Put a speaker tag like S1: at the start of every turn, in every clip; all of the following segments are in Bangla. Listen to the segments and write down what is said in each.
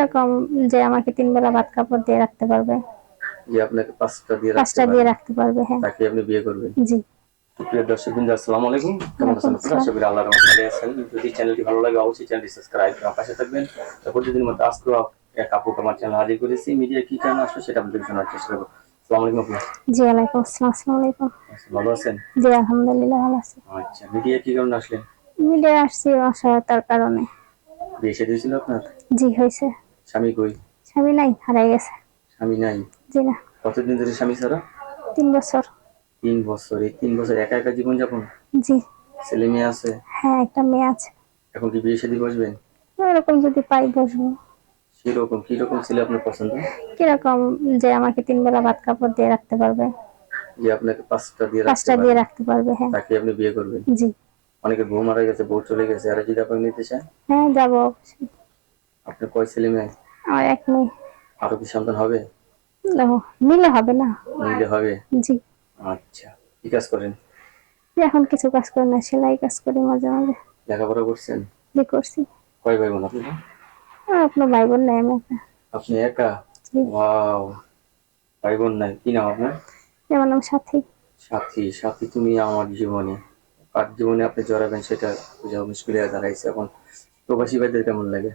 S1: এরকম যে আমাকে তিন বেলা ভাত কাপড় দিয়ে রাখতে পারবে।
S2: যে আপনাকে পাঁচটা দিয়ে
S1: পাঁচটা দিয়ে রাখতে পারবে হ্যাঁ।
S2: তাকে আপনি বিয়ে করবেন?
S1: জি।
S2: প্রিয় দর্শক বিন্দু আসসালামু আলাইকুম। কেমন আছেন আপনারা? আশা করি আল্লাহর রহমতে ভালো আছেন। যদি চ্যানেলটি ভালো লাগে অবশ্যই চ্যানেলটি সাবস্ক্রাইব করে পাশে থাকবেন। তো প্রতিদিন মতো আজকেও এক আপু আমার চ্যানেল হাজির করেছি। মিডিয়া কি কারণে আসলে সেটা আপনাদের শোনার চেষ্টা করব। আসসালামু আলাইকুম আপু।
S1: জি ওয়ালাইকুম আসসালাম। আসসালামু আলাইকুম।
S2: আচ্ছা, ভালো আছেন?
S1: জি আলহামদুলিল্লাহ ভালো আছি।
S2: আচ্ছা মিডিয়া কি কারণে আসলেন?
S1: মিলে আসছি অসহায়তার কারণে।
S2: বিয়ে শাদী হয়েছিল আপনার?
S1: জি হয়েছে।
S2: স্বামী কই?
S1: স্বামী নাই হারাই গেছে।
S2: স্বামী নাই?
S1: জি না।
S2: কতদিন ধরে স্বামী ছাড়া?
S1: তিন বছর।
S2: তিন বছর। এই তিন বছর একা একা জীবন যাপন
S1: জি।
S2: ছেলে মেয়ে আছে?
S1: হ্যাঁ একটা মেয়ে আছে।
S2: এখন কি বিয়ে শাদী বসবেন?
S1: এরকম যদি পাই বসবো।
S2: সেরকম কীরকম ছিল আপনার পছন্দ?
S1: কীরকম যে আমাকে তিন বেলা ভাত কাপড় দিয়ে রাখতে পারবে।
S2: যে আপনাকে পাঁচটা দিয়ে
S1: পাঁচটা দিয়ে রাখতে পারবে হ্যাঁ।
S2: তাকে আপনি বিয়ে করবেন?
S1: জি।
S2: অনেকে বউ মারা গেছে বউ চলে গেছে। আর যদি আপনাকে নিতে চান
S1: হ্যাঁ যাব অবশ্যই।
S2: আপনার কয় ছেলে মেয়ে?
S1: আমার এক মেয়ে।
S2: আরও কি সন্তান হবে?
S1: ও, মিলে হবে না।
S2: নিলে হবে?
S1: জি।
S2: আচ্ছা কি কাজ করেন?
S1: এখন কিছু কাজ করি না সেলাই কাজ করি মাঝে মাঝে।
S2: লেখাপড়া করছেন?
S1: জি করছি।
S2: কয় ভাই বোন আপনি
S1: আপনার ভাই বোন নেই আমি একা।
S2: আপনি একা? ওয়াও ভাই বোন নাই। কি নাম আপনার?
S1: আমার সাথী।
S2: সাথী সাথী তুমি আমার জীবনে। কার জীবনে আপনি জড়াবেন সেটা বোঝা মুশকিল হয়ে দাঁড়াইছে এখন। প্রবাসী ভাইদের কেমন লাগে?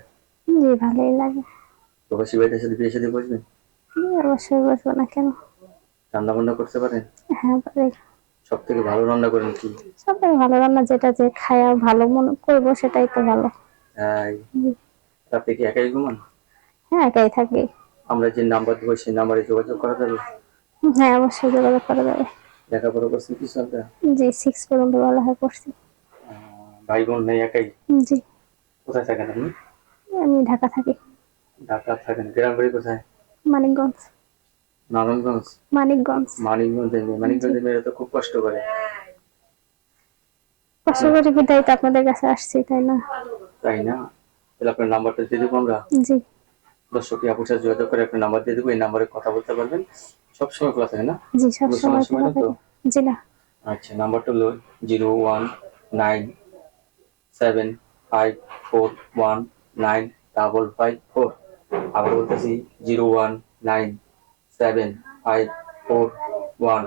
S1: জি ভালোই লাগে।
S2: প্রবাসী ভাইদের সাথে বিয়ে সাথে বসবেন
S1: অবশ্যই বসবো না কেন?
S2: রান্না বান্না করতে পারেন
S1: হ্যাঁ পারি।
S2: সব থেকে ভালো রান্না করেন কি?
S1: সবাই ভালো রান্না যেটা যে খায়া ভালো মনে করব সেটাই তো ভালো।
S2: তাই। রাতে কি একাই ঘুমান?
S1: হ্যাঁ একাই থাকি।
S2: আমরা যে নাম্বার দেবো সেই নাম্বারে যোগাযোগ করা যাবে?
S1: হ্যাঁ অবশ্যই যোগাযোগ করা যাবে।
S2: লেখাপড়া করছেন কি সরকার?
S1: জি সিক্স পর্যন্ত ভালো হয় পড়ছি।
S2: ভাই বোন নেই একাই?
S1: জি।
S2: কোথায় থাকেন আপনি?
S1: আমি ঢাকা থাকি।
S2: ঢাকা থাকেন গ্রাম বাড়ি কোথায়?
S1: মানিকগঞ্জ।
S2: নারায়ণগঞ্জ
S1: মানিকগঞ্জ।
S2: মানিকগঞ্জের মেয়ে মানিকগঞ্জের মেয়েরা তো খুব কষ্ট করে।
S1: কষ্ট করে বিদায় তো আপনাদের কাছে আসছি তাই না?
S2: তাই না? তাহলে আপনার নাম্বারটা দিয়ে দেবো আমরা?
S1: জি।
S2: দর্শককে আপুর সাথে যোগাযোগ করে আপনার নাম্বার দিয়ে দেবো এই নাম্বারে কথা বলতে পারবেন। সবসময় খোলা থাকে না?
S1: জি সব সময়
S2: হয় তো?
S1: জি না।
S2: আচ্ছা নাম্বারটা হলো zero one nine seven five four one nine double five four আবার বলতেছি zero one nine seven five four one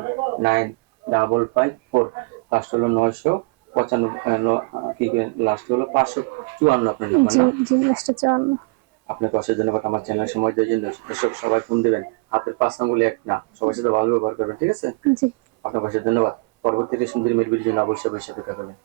S2: nine double five four last হলো নয়শো পঁচানব্বই লাস্ট হলো পাঁচশো চুয়ান্ন আপনার নাম্বার আপনাকে অশেষ ধন্যবাদ আমার চ্যানেল সময় দেওয়ার জন্য। দর্শক সবাই ফোন দেবেন। হাতের পাঁচ আঙ্গুলে এক না সবার সাথে ভালো ব্যবহার করবেন ঠিক আছে? আপনার অশেষ ধন্যবাদ। পরবর্তীতে সুন্দর মেয়ের জন্য অবশ্যই অবশ্যই অপেক্ষা করবেন